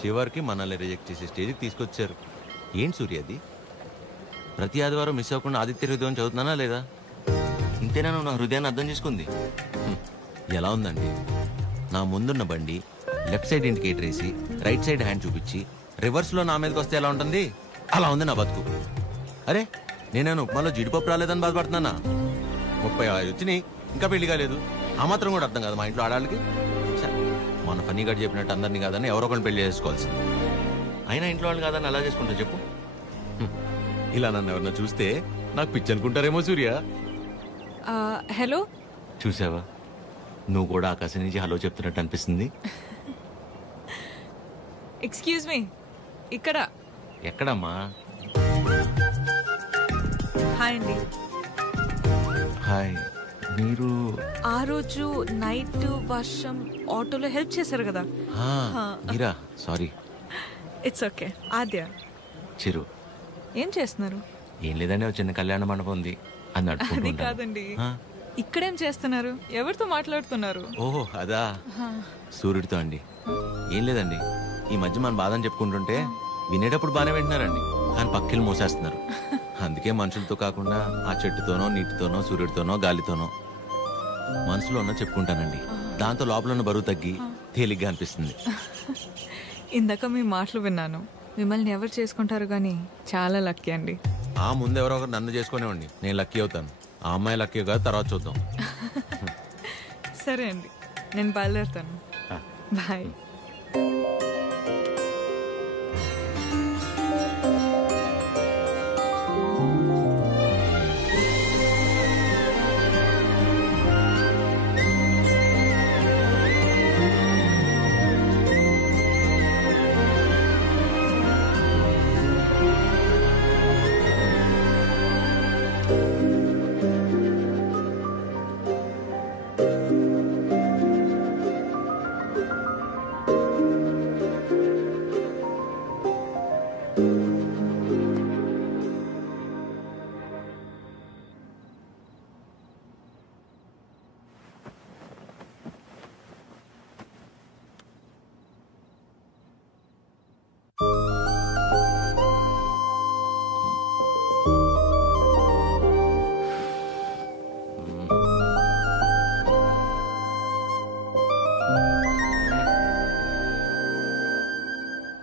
చివరికి మనల్ని రిజెక్ట్ చేసే స్టేజ్కి తీసుకొచ్చారు. ఏంటి సూర్య అది? ప్రతి ఆదివారం మిస్ అవ్వకుండా ఆదిత్య హృదయం చదువుతున్నానా లేదా? ఇంతేనా నువ్వు నా హృదయాన్ని అర్థం చేసుకుంది? ఎలా ఉందండి? నా ముందున్న బండి లెఫ్ట్ సైడ్ ఇండికేటర్ వేసి రైట్ సైడ్ హ్యాండ్ చూపించి రివర్స్లో నా మీదకి వస్తే ఎలా ఉంటుంది? అలా ఉంది నా బతుకు. అరే నేనేను ఉప్మాలో జీడిపప్పు రాలేదని బాధపడుతున్నానా? 35 వచ్చినాయి, ఇంకా పెళ్లి కాలేదు. ఆ మాత్రం కూడా అర్థం కాదు మా ఇంట్లో ఆడాళ్ళకి. మన ఫన్నీ గడి చెప్పినట్టు అందరినీ కాదని ఎవరో ఒకరిని పెళ్లి చేసుకోవాల్సింది. అయినా ఇంట్లో వాళ్ళు కాదని అలా చేసుకుంటా చెప్పు? ఇలా నన్ను ఎవరన్నా చూస్తే నాకు పిచ్చి అనుకుంటారేమో సూర్య. హలో, చూసావా, నువ్వు కూడా ఆకాశం నుంచి హలో చెప్తున్నట్టు అనిపిస్తుంది. ఎక్స్క్యూజ్ మీ, ఇక్కడ. ఎక్కడమ్మా? హాయ్ అండి. హాయ్. మీరు ఆ రోజు నైట్ వర్షం ఆటోలో హెల్ప్ చేశారు కదా? మీరా? Sorry. It's okay. Aadya. Chiru. ఏం చేస్తున్నారు? ఏం లేదండి, చిన్న కళ్యాణ మండపం ఉంది, అది కాదండి. ఇక్కడేం చేస్తున్నారు? ఎవరితో మాట్లాడుతున్నారు? ఓహో అదా, సూర్యుడితో అండి. ఏం లేదండి, ఈ మధ్య మన బాధని చెప్పుకుంటుంటే వినేటప్పుడు బాగానే వింటున్నారండి, కానీ పక్కిలు మోసేస్తున్నారు. అందుకే మనుషులతో కాకుండా ఆ చెట్టుతోనో నీటితోనో సూర్యుడితోనో గాలితోనో మనసులో ఉన్న చెప్పుకుంటానండి. దాంతో లోపల ఉన్న బరువు తగ్గి తేలిగ్గా అనిపిస్తుంది. ఇందాక మీ మాటలు విన్నాను. మిమ్మల్ని ఎవరు చేసుకుంటారు కానీ చాలా లక్కీ అండి. ఆ ముందు ఎవరో ఒకరు నన్ను చేసుకునేవాడిని, నేను లక్కీ అవుతాను. ఆ అమ్మాయి లక్కీ కాదు, తర్వాత చూద్దాం. సరే అండి, నేను బయలుదేరుతాను. బాయ్.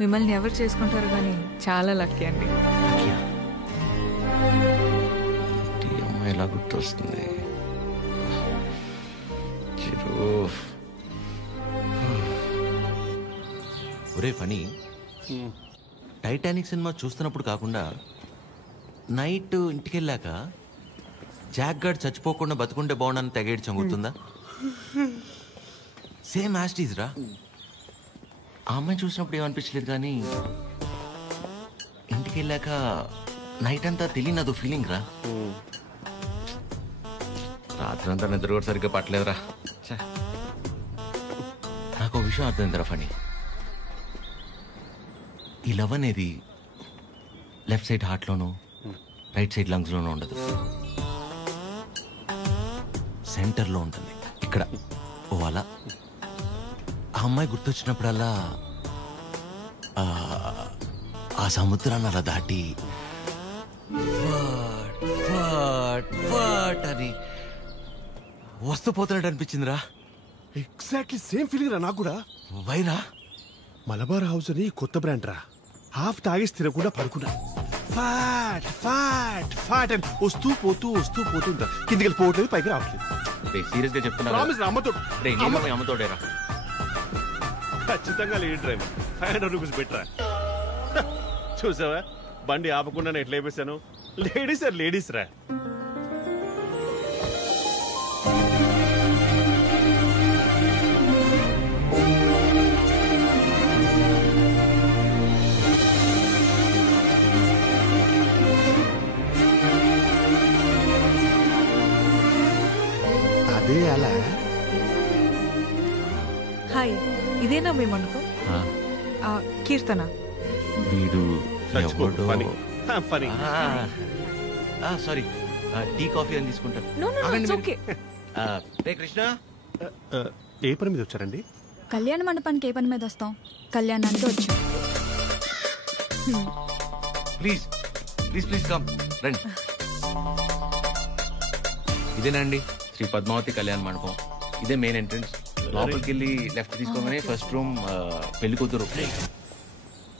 మిమ్మల్ని ఎవరు చేసుకుంటారు కానీ చాలా లక్కీ అండి. ఎలా గుర్తొస్తుంది? ఒరే ఫనీ, టైటానిక్ సినిమా చూస్తున్నప్పుడు కాకుండా నైట్ ఇంటికి వెళ్ళాక జాక్ గార్డ్ చచ్చిపోకుండా బతుకుంటే బాగుండని తెగేడి చంగుతుందా? సేమ్ యాస్టీజ్ రా. ఆ అమ్మాయి చూసినప్పుడు ఏమనిపించలేదు, కానీ ఇంటికి వెళ్ళాక నైట్ అంతా తెలియదు ఫీలింగ్ రా. రాత్రంతా నిద్ర కూడా సరిగ్గా పట్టలేదురా. నాకు ఒక విషయం అర్థమైందిరా ఫనీ. ఈ లవ్ అనేది లెఫ్ట్ సైడ్ హార్ట్లోనూ రైట్ సైడ్ లంగ్స్లోనూ ఉండదు, సెంటర్లో ఉంటుంది, ఇక్కడ. ఓ అలా ఆ అమ్మాయి గుర్తొచ్చినప్పుడల్లా ఆ సముద్రాన్ని అలా దాటి అని వస్తూ పోతున్నట్టు అనిపించిందిరా. ఎగ్జాక్ట్లీ సేమ్ ఫీలింగ్ రా నాకు కూడా. వైరా మలబార్ హౌస్ అని కొత్త బ్రాండ్ రా. హాఫ్ తాగేసి తినకుండా పడుకున్నా. ఫాట్ ఫాట్ ఫాట్ అని వస్తూ పోతూ ఉంటా. కిందికి వెళ్ళిపోవట్లేదు, పైకి రావట్లేదు. సీరియస్ గా చెప్తున్నా, అమ్మతోడేరా. ఖచ్చితంగా లేడీ డ్రైవర్. 500 రూపీస్ బెటరా. చూసావా, బండి ఆపకుండా ఎట్లా అయిపోయాను. లేడీస్ ఆర్ లేడీస్ రా. అదే అలా. హాయ్, ఇదేనా మీ మండపం? కీర్తన. వీడు సారీ, టీ కాఫీ అని తీసుకుంటాను. No no no, it's okay. రే కృష్ణ, ఏ పని మీద వచ్చారండి? కళ్యాణ మండపానికి ఏ పని మీద వస్తాం? కళ్యాణానికి వచ్చాం. ప్లీజ్ ప్లీజ్ ప్లీజ్ కమ్ రండి. ఇదేనండి శ్రీ పద్మావతి కళ్యాణ మండపం. ఇదే మెయిన్ ఎంట్రన్స్. లోపలికి వెళ్ళి లెఫ్ట్ తీసుకోగానే ఫస్ట్ రూమ్ పెళ్లి కూతురు.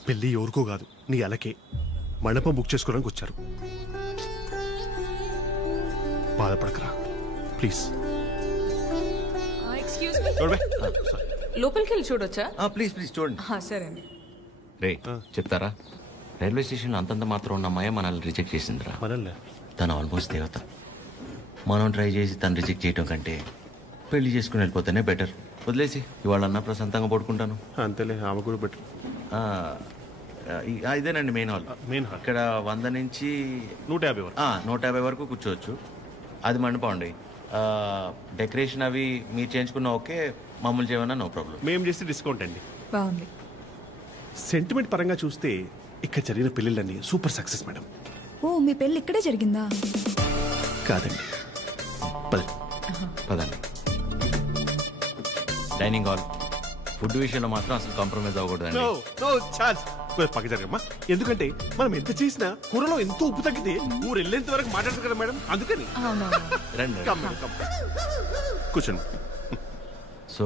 పెళ్ళి ఎవరికో కాదు, నీ అలకే. మండపం బుక్ చేసుకోవడానికి వచ్చారు. బాధపడకరా ప్లీజ్. ఎక్స్క్యూజ్ మీ, లోపలికి వెళ్ళి చూడొచ్చా? ప్లీజ్ ప్లీజ్ చూడండి. సరే అండి. రే చెప్తారా, రైల్వే స్టేషన్లో అంతంత మాత్రం ఉన్న అమ్మాయి మనల్ని రిజెక్ట్ చేసిందిరా. మనల్ని తను ఆల్మోస్ట్ దేవత. మనం ట్రై చేసి తను రిజెక్ట్ చేయటం కంటే పెళ్లి చేసుకుని వెళ్ళిపోతేనే బెటర్. వదిలేసి ఇవాళన్నా ప్రశాంతంగా పడుకుంటాను. అంతేలే, ఆమె కూడా బెటర్. ఇదేనండి మెయిన్ హాల్. మెయిన్ హాల్ ఇక్కడ 100 నుంచి 150 వరకు. 150 వరకు కూర్చోవచ్చు. అది మండపం అండి. డెకరేషన్ అవి మీరు చేయించుకున్నా ఓకే, మామూలు చేయమన్నా నో ప్రాబ్లం. మేము చేస్తే డిస్కౌంట్ అండి. బాగుంది. సెంటిమెంట్ పరంగా చూస్తే ఇక్కడ జరిగిన పెళ్ళిళ్ళన్నీ సూపర్ సక్సెస్ మేడం. ఓ, మీ పెళ్ళి ఇక్కడే జరిగిందా? కాదండి, పదండి. Dining hall. ఫుడ్ విషయంలో మాత్రం అసలు కాంప్రమైజ్ అవ్వకూడదండి. పక్క జరగమ్మా. ఎందుకంటే మనం ఎంత చేసినా కూరలో ఎంతో ఉప్పు తగ్గితే ఊరు వెళ్ళేంత వరకు మాట్లాడతారు కదా మేడం, అందుకని. రండి. కూర్చోండి. సో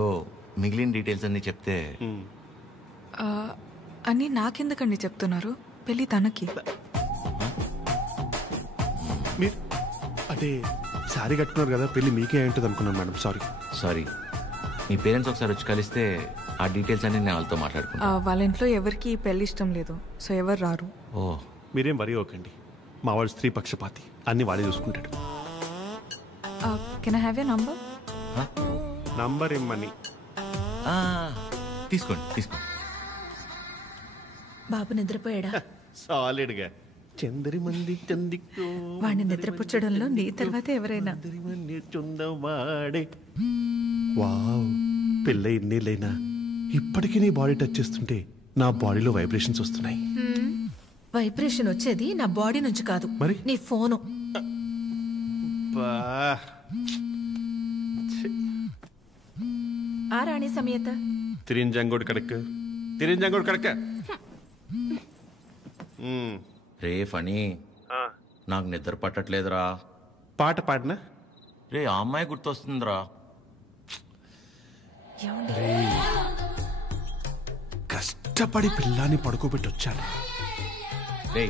మిగిలిన డీటెయిల్స్ అన్ని చెప్తే. అని నాకెందుకండి చెప్తున్నారు? పెళ్ళి తనకి. మీరు అంటే సారీ కట్టుకున్నారు కదా, పెళ్ళి మీకే ఉంటుంది అనుకున్నాను మేడం. సారీ. మీ పేరెంట్స్ ఒకసారి వచ్చి కలిస్తే ఆ డీటెయిల్స్ అన్ని నేను వాళ్ళతో మాట్లాడుకున్నాను. వాళ్ళ ఇంట్లో ఎవరికి పెళ్లి ఇష్టం లేదు, సో ఎవరు రారు. ఓ, మీరేం వరి అవ్వకండి. మా వాడు స్త్రీ పక్షపాతి, అన్ని వాడే చూసుకుంటాడు. Can I have your number? Number ఇమ్మని. తీసుకోండి. బాబు నిద్రపోయాడా? సాలిడ్గా. చందరి మంది చందికో వాడిని నిద్రపుచ్చడంలో నీ తర్వాత ఎవరైనా. వాడే. వావ్, పెళ్ళై ఇన్నేళ్ళైనా ఇప్పటికీ నీ బాడీ టచ్ చేస్తుంటే నా బాడీలో వైబ్రేషన్స్ వస్తున్నాయి. వైబ్రేషన్ వచ్చేది నా బాడీ నుంచి కాదు, మరి నీ ఫోను. ఆ రాణి సమేత తిరింజంగోడు కడక. రే ఫనీ, నాకు నిద్ర పట్టట్లేదురా. పాట పాడినా రే ఆ అమ్మాయి గుర్తొస్తుందిరా. కష్టపడి పిల్లాన్ని పడుకోబెట్టి వచ్చాను. రే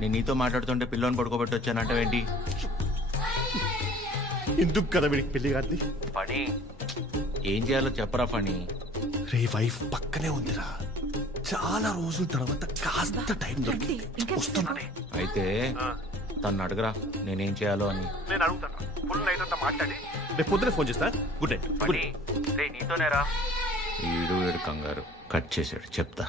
నేను నీతో మాట్లాడుతుంటే పిల్లని పడుకోబెట్టి వచ్చానంటావేంటి? ఎందుకు కదా వీడికి పెళ్లి కాదు. ఫనీ ఏం చేయాలో చెప్పరా ఫనీ. రే వైఫ్ పక్కనే ఉందిరా, చాలా రోజుల తర్వాత కాస్త టైం దొరికింది, వస్తున్నానే. అయితే తను అడగరా నేనేం చేయాలో అని. నేను అడుగుతాను. ఫుల్ నైట్ అంతా మాట్లాడి రేపు పొద్దునే ఫోన్ చేస్తా. Good night. నీతోనేరా. వీడు కంగారు కట్ చేశాడు. చెప్తా.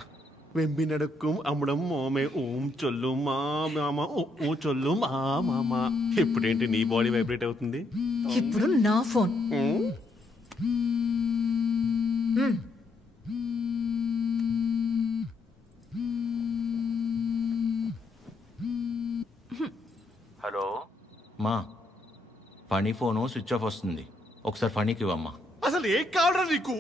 వెంబి నడుక్కుం అమ్మడం మోమే ఓం చొల్లు మా మామ ఓ చొల్లు మా మామ. ఇప్పుడేంటి నీ బాడీ వైబ్రేట్ అవుతుంది? ఇప్పుడు నా ఫోన్. హలో మా, ఫనీ ఫోను స్విచ్ ఆఫ్ వస్తుంది, ఒకసారి ఫనీకి ఇవ్వమ్మా. అసలు ఏం కావడం నీకు?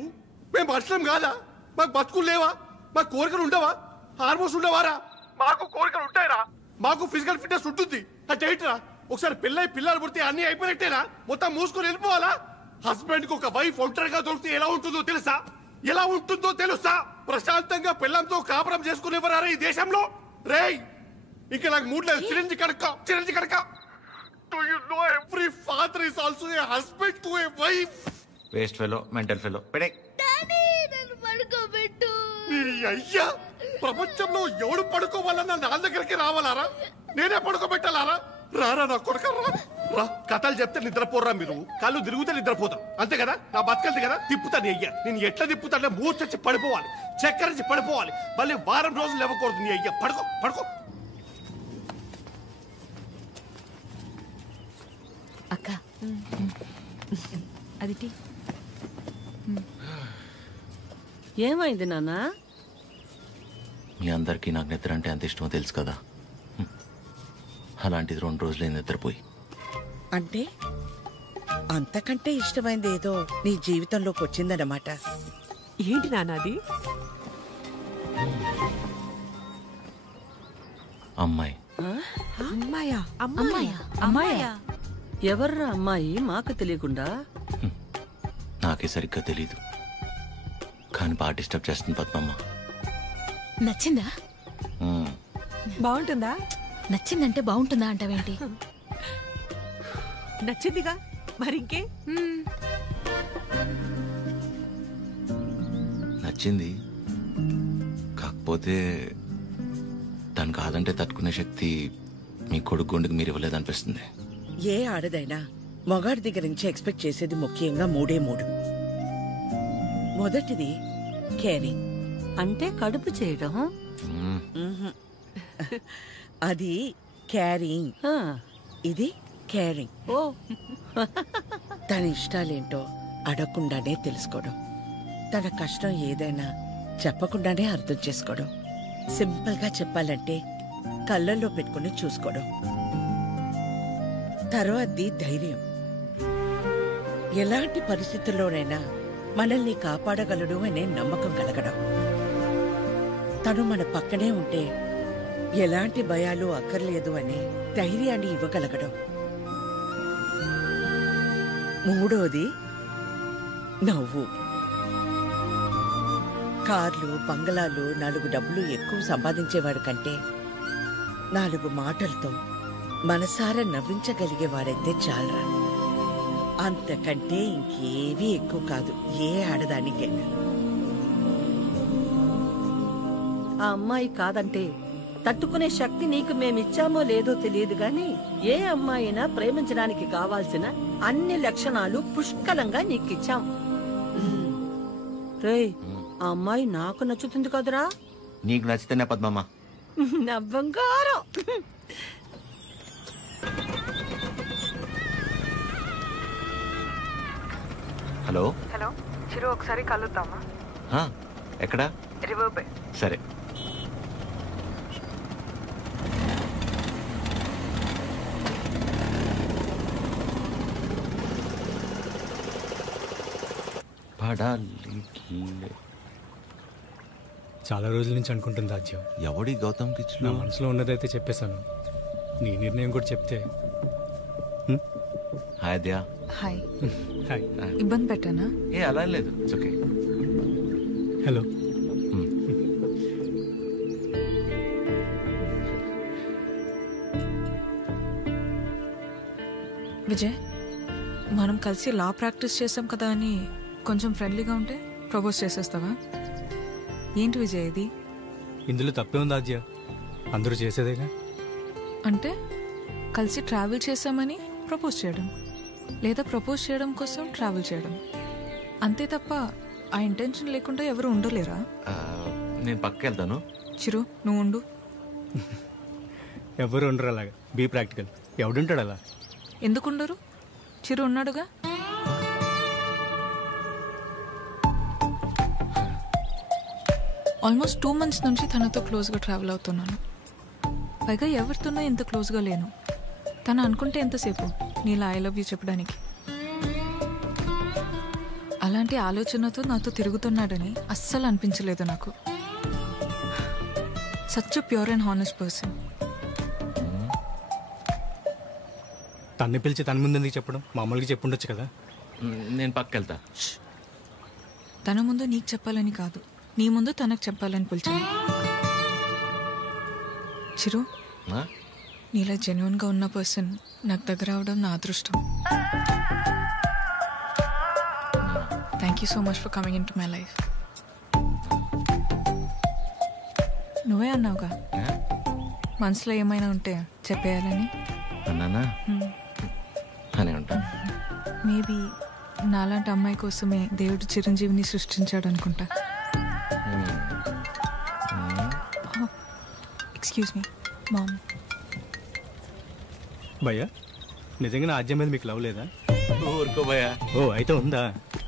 మేము మనుషులం కాదా? మాకు బతుకులు లేవా? మాకు కోరికలు ఉండవా? హార్మోన్స్ ఉండవారా? మాకు కోరికలు ఉంటాయిరా. మాకు ఫిజికల్ ఫిట్నెస్ ఉంటుంది. అట్టేట్రా ఒకసారి పెళ్ళై పిల్లలు పుడితే అన్ని అయిపోయినట్టేనా? మొత్తం మూసుకొని వెళ్ళిపోవాలా? హస్బెండ్ కి ఒక వైఫ్ ఒంటరిగా దొరికితే ఎలా ఉంటుందో తెలుసా? ప్రశాంతంగా పిల్లంతో కాపురం చేసుకునేవారా ఈ దేశంలో? రేయ్, ఇంకా నాకు మూడు లేదు. Chironji కడక. Do you know every father is also a husband to a wife? Waste fellow, mental fellow. పెడే అయ్యా, ప్రపంచంలో ఎవడు పడుకోవాలన్నా నా దగ్గరికి రావాలారా? నేనే పడుకోబెట్టాలారా? రారా నా కొడుక, రా. కథలు చెప్తే నిద్రపోరా మీరు. కళ్ళు తిరుగుతే నిద్రపోతాం, అంతే కదా? నా బతకల్ది కదా, తిప్పుతాను. అయ్యా నేను ఎట్లా తిప్పుతానే మూర్చొచ్చి పడిపోవాలి, చక్కరించి పడిపోవాలి, మళ్ళీ వారం రోజులు ఇవ్వకూడదు. నీ అయ్యా పడుకో. అక్క అది టీ. ఏమైంది నాన్న? మీ అందరికీ నాకు నిద్ర అంటే అంత ఇష్టమో తెలుసు కదా. అలాంటిది 2 రోజులే నిద్రపోయి. అంటే అంతకంటే ఇష్టమైంది ఏదో నీ జీవితంలోకి వచ్చిందన్నమాట. ఏంటి నాన్నది? అమ్మాయి. అమ్మాయా? అమ్మాయా? ఎవర్రా అమ్మాయి మాకు తెలియకుండా? నాకే సరిగ్గా తెలీదు, కానీ బాగా డిస్టర్బ్ చేస్తుంది పద్మమ్మ. నచ్చిందా? బాగుంటుందా? నచ్చిందంటే బాగుంటుందా అంటావేంటి? నచ్చిందిగా, మరింకే? నచ్చింది, కాకపోతే తను కాదంటే తట్టుకునే శక్తి మీ కొడుకు గుండెకి మీరు ఇవ్వలేదనిపిస్తుంది. ఏ ఆడదైనా మొగాడి దగ్గర నుంచి ఎక్స్పెక్ట్ చేసేది ముఖ్యంగా మూడే మూడు. మొదటిది కేరింగ్, అంటే కడుపు చేయడం. అది క్యారింగ్, ఇది కేరింగ్. ఓ తన ఇష్టాలేంటో అడగకుండానే తెలుసుకోవడం, తన కష్టం ఏదైనా చెప్పకుండానే అర్థం చేసుకోవడం, సింపుల్ గా చెప్పాలంటే కళ్ళల్లో పెట్టుకుని చూసుకోవడం. తర్వాతది ధైర్యం, ఎలాంటి పరిస్థితుల్లోనైనా మనల్ని కాపాడగలడు అనే నమ్మకం కలగడం. తను మన పక్కనే ఉంటే ఎలాంటి భయాలు అక్కర్లేదు అనే ధైర్యాన్ని ఇవ్వగలగడం. మూడోది నవ్వు. కార్లు, బంగళాలు, 4 డబ్బులు ఎక్కువ సంపాదించేవాడు కంటే 4 మాటలతో మనసారా నవ్వించగలిగేవాడైతే చాలరా. అంతకంటే ఇంకేవీ ఎక్కువ కాదు ఏ ఆడదానికైనా. ఆ అమ్మాయి కాదంటే తట్టుకునే శక్తి నీకు మేమిచ్చామో లేదో తెలియదు గాని, ఏ అమ్మాయినా ప్రేమించడానికి కావాల్సిన అన్ని లక్షణాలు పుష్కలంగా నీకిచ్చాం. రేయ్, ఆ అమ్మాయి నాకు నచ్చుతుంది కదరా? నీకు నచ్చితేనే పద్మమ్మ. నా బంగారం. హలో హలో చిరు, ఒకసారి కలుద్దామా? ఎక్కడా? River bay. సరే. చాలా రోజుల నుంచి అనుకుంటుంది రాజ్యం. ఎవడి గౌతమ్ నా కిచ్లో? మనసులో ఉన్నదైతే చెప్పేశాను. నీ నిర్ణయం కూడా చెప్తే. హాయ్ దయా. హాయ్. హాయ్. ఇబ్బంది పెట్టానా? ఏ అలా లేదు, ఇట్స్ ఓకే. హలో. విజయ్, మనం కలిసి లా ప్రాక్టీస్ చేసాం కదా అని కొంచెం ఫ్రెండ్లీగా ఉంటే ప్రపోజ్ చేసేస్తావా? ఏంటి విజయ్ ఇది? ఇందులో తప్పే ఉంది రాజ్య, అందరూ చేసేదేగా. అంటే కలిసి ట్రావెల్ చేసామని ప్రపోజ్ చేయడం, లేదా ప్రపోజ్ చేయడం కోసం ట్రావెల్ చేయడం, అంతే తప్ప ఆ ఇంటెన్షన్ లేకుండా ఎవరు ఉండలేరా? నేను పక్కకి వెళ్తాను. చిరు, నువ్వు ఉండు. ఎవరు ఉండరు అలాగా. Be practical. ఎవడుంటాడు అలా? ఎందుకుండరు? చిరు ఉన్నాడుగా. ఆల్మోస్ట్ 2 months నుంచి తనతో క్లోజ్గా ట్రావెల్ అవుతున్నాను. పైగా ఎవరితోనో ఎంత క్లోజ్గా లేను. తను అనుకుంటే ఎంతసేపు నీలా ఐ లవ్ యూ చెప్పడానికి. అలాంటి ఆలోచనతో నాతో తిరుగుతున్నాడని అస్సలు అనిపించలేదు నాకు. Such pure and honest person. తన్ని పిలిచి తన ముందు ఎందుకు చెప్పడం? మామూలుగా చెప్పుండొచ్చు కదా. నేను పక్కకి వెళ్తా. తన ముందు నీకు చెప్పాలని కాదు, నీ ముందు తనకు చెప్పాలని పిలిచాను. చిరు, నీలా జెన్యున్గా ఉన్న పర్సన్ నాకు దగ్గర అవడం నా అదృష్టం. Thank you so much for coming in to my life. నువ్వే అన్నావుగా మనసులో ఏమైనా ఉంటే చెప్పేయాలని. అన్నానా? అనే ఉంటాను. మేబీ నాలాంటి అమ్మాయి కోసమే దేవుడు చిరంజీవిని సృష్టించాడు అనుకుంటా. Excuse me ma'am. భయ్యా, నిజంగా నా ఆజ్యం మీద మీకు లవ్ లేదా? ఊరుకో భయ్యా. ఓ, అయితే ఉందా?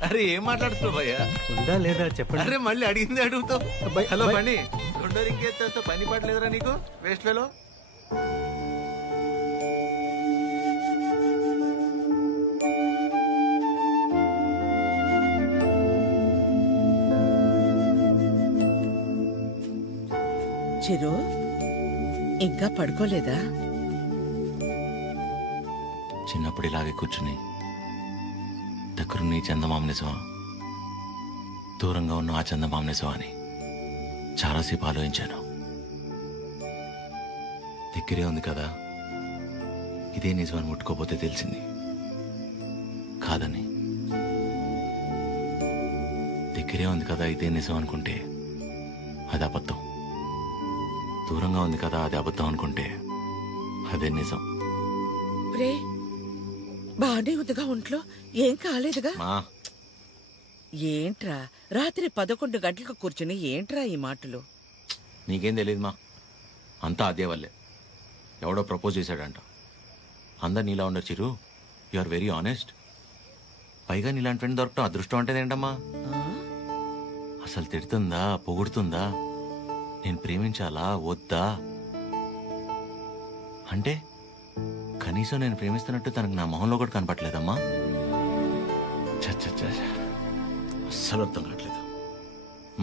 అరే ఏం మాట్లాడుతున్నావు భయ్యా? ఉందా లేదా చెప్పండి. అరే మళ్ళీ అడిగింది అడుగుతావు. హలో పని రెండో రింగేస్తా, పని పడలేదురా నీకు? Waste fellow. చిరు ఇంకా పడుకోలేదా? చిన్నప్పుడు ఇలాగే కూర్చుని దగ్గరున్న ఈ చందమామ నిజమా, దూరంగా ఉన్న ఆ చందమామ నిజమా అని చాలాసేపు ఆలోచించాను. దగ్గరే ఉంది కదా, ఇదే నిజమని ముట్టుకోపోతే తెలిసింది కాదని. దగ్గరే ఉంది కదా ఇదే నిజం అనుకుంటే అది అబద్ధం, దూరంగా ఉంది కదా అది అబద్ధం అనుకుంటే అదే నిజం. రే బానే ఉందిగా ఒంట్లో, ఏం కాలేదుగా? మా ఏంట్రా రాత్రి 11 గంటలకు కూర్చుని ఏంట్రా ఈ మాటలు? నీకేం తెలియదు మా, అంతా అదే వల్లే. ఎవడో ప్రపోజ్ చేశాడంట. అందరు నీలా ఉండరు చిరు, యు ఆర్ వెరీ ఆనెస్ట్. పైగా నీలాంటి ఫ్రెండ్ దొరకటం అదృష్టం అంటే ఏంటమ్మా? అసలు తిడుతుందా పొగుడుతుందా, నేను ప్రేమించాలా వద్దా అంటే కనీసం నేను ప్రేమిస్తున్నట్టు తనకు నా మొహంలో కూడా కనపట్లేదమ్మా. అస్సలు అర్థం కావట్లేదు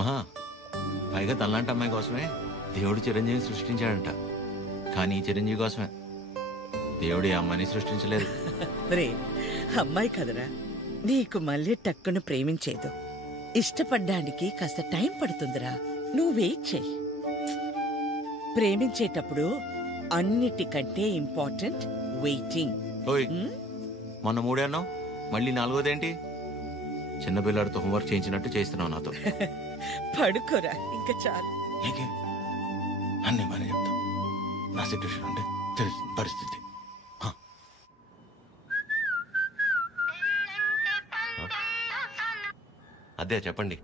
మా. పైగా తనలాంటి అమ్మాయి కోసమే దేవుడు చిరంజీవిని సృష్టించాడంట. కానీ ఈ చిరంజీవి కోసమే దేవుడు ఈ అమ్మాయిని సృష్టించలేదు. రే అమ్మాయి కదరా, నీకు మళ్ళీ టక్కును ప్రేమించేదు. ఇష్టపడ్డానికి కాస్త టైం పడుతుందిరా, నువ్వు వెయిట్ చెయ్యి. ప్రేమించేటప్పుడు అన్నిటికంటే ఇంపార్టెంట్ వెయిటింగ్. ఓయ్ మొన్న 3 అన్నావు, మళ్ళీ 4ోదేంటి? చిన్నపిల్లాడితో హోంవర్క్ చేయించినట్టు చేస్తున్నావు నాతో. పడుకోరా ఇంకా చాలు. నీకే అన్నీ బాగానే చెప్తాం. నా సిట్యుయేషన్ అంటే తెలుస్తుంది పరిస్థితి. అదే చెప్పండి.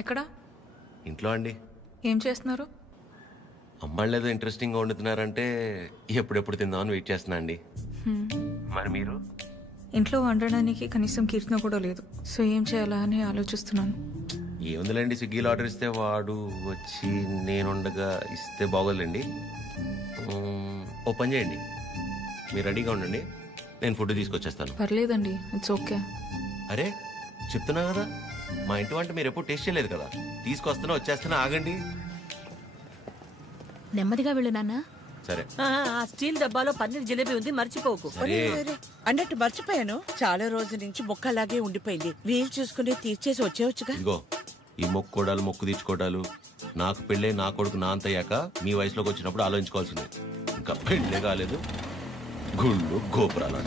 ఎక్కడా? ఇంట్లో అండి. ఏం చేస్తున్నారు? అమ్మాళ్ళు ఏదో ఇంట్రెస్టింగ్గా వండుతున్నారంటే ఎప్పుడెప్పుడు తిందామని వెయిట్ చేస్తున్నా అండి. మరి మీరు? ఇంట్లో వండడానికి కనీసం కీర్తన కూడా లేదు, సో ఏం చేయాలా అని ఆలోచిస్తున్నాను. ఏముందిలేండి, స్విగ్గీలో ఆర్డర్ ఇస్తే వాడు వచ్చి నేనుండగా ఇస్తే బాగోదులేండి. ఓ పని చేయండి, మీరు రెడీగా ఉండండి, నేను ఫుడ్ తీసుకొచ్చేస్తాను. పర్లేదండి, ఇట్స్ ఓకే. అరే చెప్తున్నా కదా, మా ఇంటి వంట మీరు ఎప్పుడు టేస్ట్ చేయలేదు కదా, తీసుకొస్తున్నా వచ్చేస్తున్నా, ఆగండి. నెమ్మదిగా వెళ్ళు నాన్న. సరే. ఆ స్టీల్ డబ్బాలో పన్నీర్ జిలేబీ ఉంది, మర్చిపోకు. సరే. అన్నట్టు మర్చిపోయాను, చాలా రోజుల నుంచి మొక్క అలాగే ఉండిపోయింది. వీలు చూసుకుని తీర్చేసి వచ్చేవచ్చుగా. ఇదిగో ఈ మొక్కుకోవడాలు మొక్కు తీర్చుకోవడాలు నాకు పెళ్ళే నా కొడుకు నా అంత అయ్యాక మీ వయసులోకి వచ్చినప్పుడు ఆలోచించుకోవాల్సిందే. ఇంకా పెళ్ళే కాలేదు, గుళ్ళు గోపురాలు.